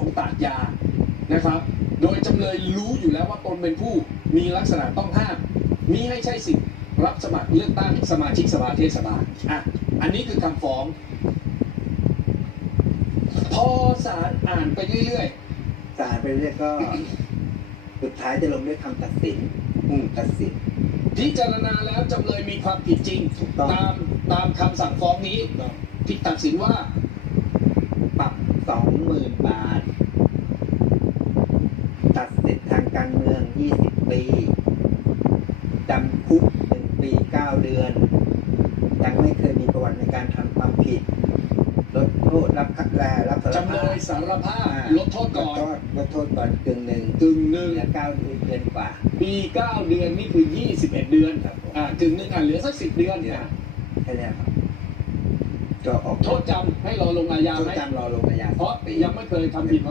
ของตากยานะครับ โดยจำเลยรู้อยู่แล้วว่าตนเป็นผู้มีลักษณะต้องห้ามมิให้ใช้สิทธิ์รับสมัครเลือกตั้งสมาชิกสภาเทศบาลอะอันนี้คือคำฟ้อง พอศาลอ่านไปเรื่อยศาลไปเรื่อยก็สุดท้ายจะลงด้วยคำตัดสินๆอืมตัดสินพิจารณาแล้วจำเลยมีความผิดจริง ถูกต้อง ตามตามคำสั่งฟ้องนี้พิตัดสินว่า ปรับสองหมื่นบาท ตัดสิทธิ์ทางการเมืองยี่สิบปีจำคุกหนึ่งปีเก้าเดือน ยังไม่เคยมีประวัติในการทำความผิด ลดโทษรับคัดแลรับสารจำเลภาพยสารภาพอ่าลดโทษก่อนลดโทษก่อนกึ่งหนึ่งกึ่งหนึ่งเหลือเก้าเดือนกว่า ปีเก้าเดือนนี่คือยี่สิบเอ็ดเดือนครับผมอ่ากึ่งหนึ่งอะเหลือสักสิบเดือนเนี่ยแค่เนี้ยครับก็ออกโทษจำให้รอลงอาญาโทษไหมจำรอลงอาญาเพราะยังไม่เคยทำผิด